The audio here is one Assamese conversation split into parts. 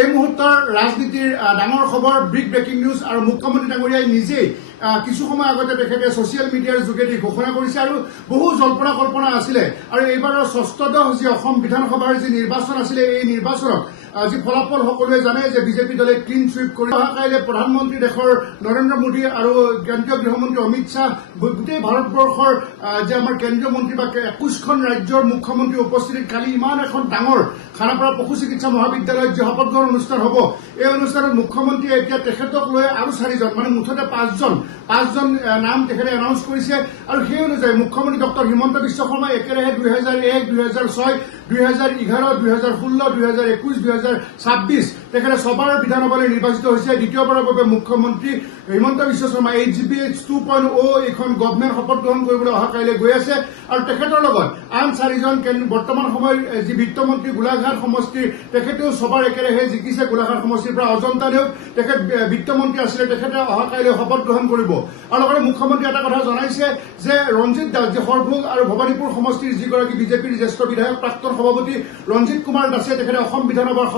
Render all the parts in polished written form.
এই মুহূৰ্তৰ ৰাজনীতিৰ ডাঙৰ খবৰ বিগ ব্ৰেকিং নিউজ আৰু মুখ্যমন্ত্ৰী ডাঙৰীয়াই নিজেই কিছু সময় আগতে তেখেতে ছচিয়েল মিডিয়াৰ যোগেদি ঘোষণা কৰিছে আৰু বহু জল্পনা কল্পনা আছিলে আৰু এইবাৰৰ ষষ্ঠদশ যি অসম বিধানসভাৰ যি নিৰ্বাচন আছিলে এই নিৰ্বাচনত যি ফলাফল সকলোৱে জানে যে বিজেপি দলে ক্লিন সুইপ কৰি অহা কাইলৈ প্ৰধানমন্ত্ৰী দেশৰ নৰেন্দ্ৰ মোদী আৰু কেন্দ্ৰীয় গৃহমন্ত্ৰী অমিত শ্বাহ গোটেই ভাৰতবৰ্ষৰ যে আমাৰ কেন্দ্ৰীয় মন্ত্ৰী বা 21খন ৰাজ্যৰ মুখ্যমন্ত্ৰী উপস্থিতিত কালি ইমান এখন ডাঙৰ খানাপাৰা পশু চিকিৎসা মহাবিদ্যালয়ত যি শপত গ্ৰহণ অনুষ্ঠান হ'ব এই অনুষ্ঠানত মুখ্যমন্ত্ৰীয়ে এতিয়া তেখেতক লৈ আৰু 4জন মানে মুঠতে 5জন নাম তেখেতে এনাউন্স কৰিছে আৰু সেই অনুযায়ী মুখ্যমন্ত্ৰী ডক্টৰ হিমন্ত বিশ্ব শৰ্মা একেৰাহে 2001, 2006, 2011, 2016, 2021, 2026 তেখেতে ছবাৰ বিধানসভালৈ নিৰ্বাচিত হৈছে। দ্বিতীয়বাৰৰ বাবে মুখ্যমন্ত্ৰী হিমন্ত বিশ্ব শৰ্মা HGBH 2.0 এইখন গভৰ্ণমেণ্ট শপত গ্ৰহণ কৰিবলৈ অহা কাইলৈ গৈ আছে আৰু তেখেতৰ লগত আন 4জন বৰ্তমান সময়ৰ যি বিত্তমন্ত্ৰী গোলাঘাট সমষ্টিৰ তেখেতেও ছবাৰ একেৰাহে জিকিছে। গোলাঘাট সমষ্টিৰ পৰা অজন্তা নেওগ তেখেত বিত্তমন্ত্ৰী আছিলে, তেখেতে অহা কাইলৈ শপত গ্ৰহণ কৰিব আৰু লগতে মুখ্যমন্ত্ৰী এটা কথা জনাইছে যে ৰঞ্জিত দাস যি সৰভোগ আৰু ভৱানীপুৰ সমষ্টিৰ যিগৰাকী বিজেপিৰ জ্যেষ্ঠ বিধায়ক প্ৰাক্তন সভাপতি ৰঞ্জিত কুমাৰ দাসে তেখেতে অসম বিধানসভাৰ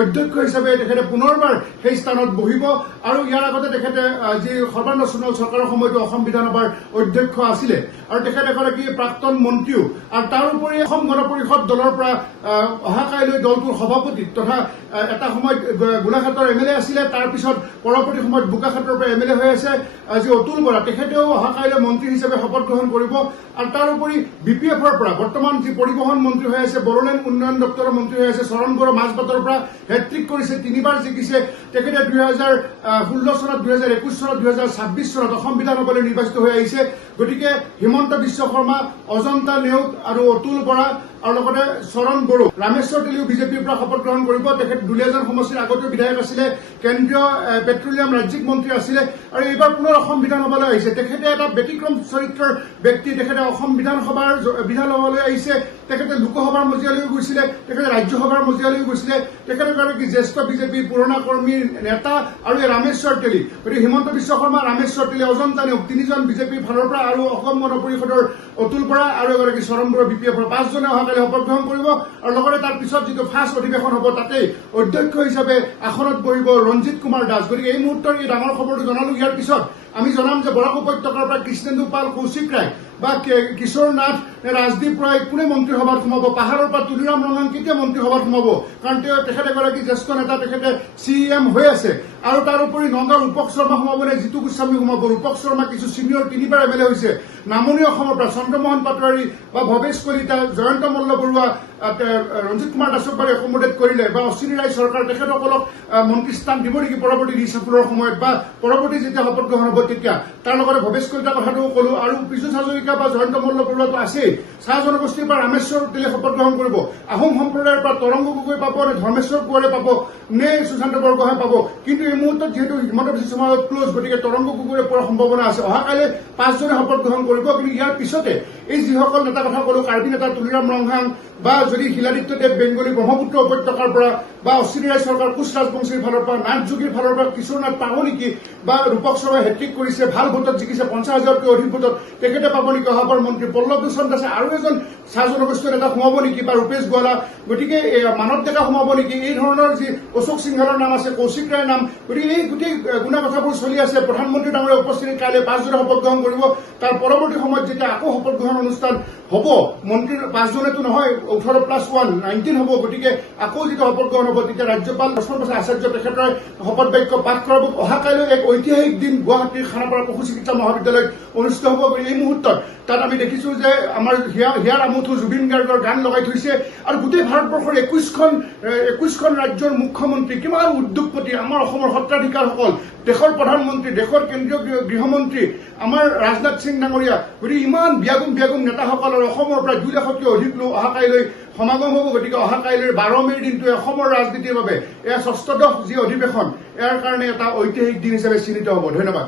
অধ্যক্ষ হিচাপে তেখেতে পুনৰবাৰ সেই স্থানত বহিব আৰু ইয়াৰ আগতে তেখেতে যি সৰ্বানন্দ সোণোৱাল চৰকাৰৰ সময়তো অসম বিধানসভাৰ অধ্যক্ষ আছিলে আৰু তেখেত এগৰাকী প্ৰাক্তন মন্ত্ৰীও আৰু তাৰোপৰি অসম গণ পৰিষদ দলৰ পৰা অহা কাইলৈ দলটোৰ সভাপতি তথা এটা সময়ত গোলাঘাটৰ MLA আছিলে, তাৰ পিছত পৰৱৰ্তী সময়ত বোকাখাটৰ পৰা MLA হৈ আছে যি অতুল বৰা তেখেতেও অহা কাইলৈ মন্ত্ৰী হিচাপে শপত গ্ৰহণ কৰিব আৰু তাৰোপৰি BPFৰ পৰা বৰ্তমান যি পৰিবহন মন্ত্ৰী হৈ আছে, বড়োলেণ্ড উন্নয়ন দপ্তৰৰ মন্ত্ৰী হৈ আছে চৰণ বড়ো মাজবাটৰ পৰা হেট্ৰিক কৰিছে, 3বাৰ জিকিছে তেখেতে 2016 চনত, 2021 চনত, 2026 চনত অসম বিধানসভালৈ নিৰ্বাচিত হৈ আহিছে। গতিকে হিমন্ত বিশ্ব শৰ্মা, অজন্তা নেওগ আৰু অতুল বৰা আৰু লগতে চৰণ বড়ো, ৰামেশ্বৰ তেলীও বিজেপিৰ পৰা শপত গ্ৰহণ কৰিব। তেখেত দুলীয়াজান সমষ্টিৰ আগতেও বিধায়ক আছিলে, কেন্দ্ৰীয় পেট্ৰলিয়াম ৰাজ্যিক মন্ত্ৰী আছিলে আৰু এইবাৰ পুনৰ অসম বিধানসভালৈ আহিছে। তেখেতে এটা ব্যতিক্ৰম চৰিত্ৰৰ ব্যক্তি, তেখেতে অসম বিধানসভালৈ আহিছে, তেখেতে লোকসভাৰ মজিয়ালৈও গৈছিলে, তেখেতে ৰাজ্যসভাৰ মজিয়ালৈও গৈছিলে, তেখেত এগৰাকী জ্যেষ্ঠ বিজেপিৰ পুৰণা কৰ্মীৰ নেতা আৰু এই ৰামেশ্বৰ তেলী। গতিকে হিমন্ত বিশ্ব শৰ্মা, ৰামেশ্বৰ তেলী, অজন্তা নেওগ 3জন বিজেপিৰ ফালৰ পৰা আৰু অসম গণ পৰিষদৰ অতুল বৰা আৰু এগৰাকী চৰণ বড়ো BPFৰ 5জনে অহা কাইলৈ শপত গ্ৰহণ কৰিব আৰু লগতে তাৰ পিছত যিটো ফাৰ্ষ্ট অধিৱেশন হ'ব তাতেই অধ্যক্ষ হিচাপে আসনত বহিব ৰঞ্জিত কুমাৰ দাস। গতিকে এই মুহূৰ্তৰ এই ডাঙৰ খবৰটো জনালো। ইয়াৰ পিছত আমি জনাম যে বৰাক উপত্যকাৰ পৰা কৃষ্ণেন্দু পাল, কৌশিক ৰায় বা কিশোৰ নাথ, ৰাজদীপ ৰায় কোনে মন্ত্ৰীসভাত সোমাব, পাহাৰৰ পৰা তুলিৰাম ৰঙাং কেতিয়া মন্ত্ৰীসভাত সোমাব, কাৰণ তেখেত এগৰাকী জ্যেষ্ঠ নেতা, তেখেতে CEM হৈ আছে আৰু তাৰোপৰি নগাঁৱৰ ৰূপক শৰ্মা সোমাব নে জিতু গোস্বামী সোমাব। ৰূপক শৰ্মা কিছু চিনিয়ৰ 3বাৰ MLA হৈছে। নামনি অসমৰ পৰা চন্দ্ৰমোহন পাটোৱাৰী বা ভৱেশ কলিতা, জয়ন্ত মল্ল বৰুৱা, ৰঞ্জিত কুমাৰ দাসক বাৰু একমোডেট কৰিলে বা অশ্বিনী ৰায় চৰকাৰ তেখেতসকলক মন্ত্ৰী স্থান দিব নেকি পৰৱৰ্তী ৰিচাফলৰ সময়ত বা পৰৱৰ্তী যেতিয়া শপত গ্ৰহণ হ'ব তেতিয়া। তাৰ লগতে ভৱেশ কলিতা কথাটোও কলো আৰু পীযুষ হাজৰিকা বা জয়ন্ত মল্ল বৰুৱাটো আছেই। চাহ জনগোষ্ঠীৰ পৰা ৰামেশ্বৰ তেলীয়ে শপত গ্ৰহণ কৰিব। আহোম সম্প্ৰদায়ৰ পৰা তৰংগ গগৈ পাব নে ধৰ্মেশ্বৰ কোঁৱৰে পাব নে সুশান্ত বৰগোহাঁই পাব, কিন্তু এই মুহূৰ্তত যিহেতু হিমন্ত বিশ্ব শৰ্মাৰ ক্লজ, গতিকে তৰংগ গগৈৰে পোৱাৰ সম্ভাৱনা আছে। অহা কাইলৈ 5জনে শপত গ্ৰহণ কৰিব, কিন্তু ইয়াৰ পিছতে এই যিসকল নেতা কথা কলো, কাৰ্বি নেতা তুলিৰাম ৰংহাং বা যদি শিলাদিত্য দেৱ বেংগলী ব্ৰহ্মপুত্ৰ উপত্যকাৰ পৰা বা অশ্বিনী ৰায় চৰকাৰ কোচ ৰাজবংশীৰ ফালৰ পৰা, নাথ যোগীৰ ফালৰ পৰা কিশোৰ নাথ পাব নেকি, বা ৰূপক শৰ্মাই হেট্ৰিক কৰিছে, ভাল ভোটত জিকিছে, 50,000তকৈ অধিক ভোটত তেখেতে পাব নেকি অহাবাৰ মন্ত্ৰী, পল্লৱ লোচন দাসে আৰু এজন চাহ জনগোষ্ঠীয় নেতা সোমাব নেকি বা ৰূপেশ গোৱালা, গতিকে মানৱ ডেকা সোমাব নেকি, এই ধৰণৰ যি অশোক সিংহালৰ নাম আছে, কৌশিক ৰায়ৰ নাম, গতিকে এই গোটেই গুণা কথাবোৰ চলি আছে। প্ৰধানমন্ত্ৰী ডাঙৰীয়া উপস্থিতিত কাইলৈ 5জনে শপত গ্ৰহণ কৰিব। তাৰ পৰৱৰ্তী সময়ত যেতিয়া আকৌ শপত গ্ৰহণ অনুষ্ঠান হ'ব, মন্ত্ৰীৰ 5জনেতো নহয়, 18+1 19 হ'ব। গতিকে আকৌ যেতিয়া শপত গ্ৰহণ হ'ব তেতিয়া ৰাজ্যপাল লক্ষ্মণ প্ৰসাদ আচাৰ্য তেখেতৰ শপত বাক্য পাঠ কৰাব। অহা কাইলৈ এক ঐতিহাসিক দিন গুৱাহাটীৰ খানাপাৰা পশু চিকিৎসা মহাবিদ্যালয়ত অনুষ্ঠিত হ'ব। এই মুহূৰ্তত তাত আমি দেখিছো যে আমাৰ হিয়াৰ আমঠু জুবিন গাৰ্গৰ গান লগাই থৈছে আৰু গোটেই ভাৰতবৰ্ষৰ 21খন ৰাজ্যৰ মুখ্যমন্ত্ৰী কিমান উদ্যোগপতি, আমাৰ অসমৰ সত্ৰাধিকাৰসকল, দেশৰ প্ৰধানমন্ত্ৰী, দেশৰ কেন্দ্ৰীয় গৃহমন্ত্ৰী আমাৰ ৰাজনাথ সিং ডাঙৰীয়া, গতিকে ইমান বিয়াগুম নেতাসকল আৰু অসমৰ পৰা 2 লাখতকৈ অধিক লোক অহা কাইলৈ সমাগম হ'ব। গতিকে অহা কাইলৈ 12 মেৰ দিনটোৱে অসমৰ ৰাজনীতিৰ বাবে এয়া ষষ্ঠদশ যি অধিৱেশন, ইয়াৰ কাৰণে এটা ঐতিহাসিক দিন হিচাপে চিহ্নিত হ'ব। ধন্যবাদ।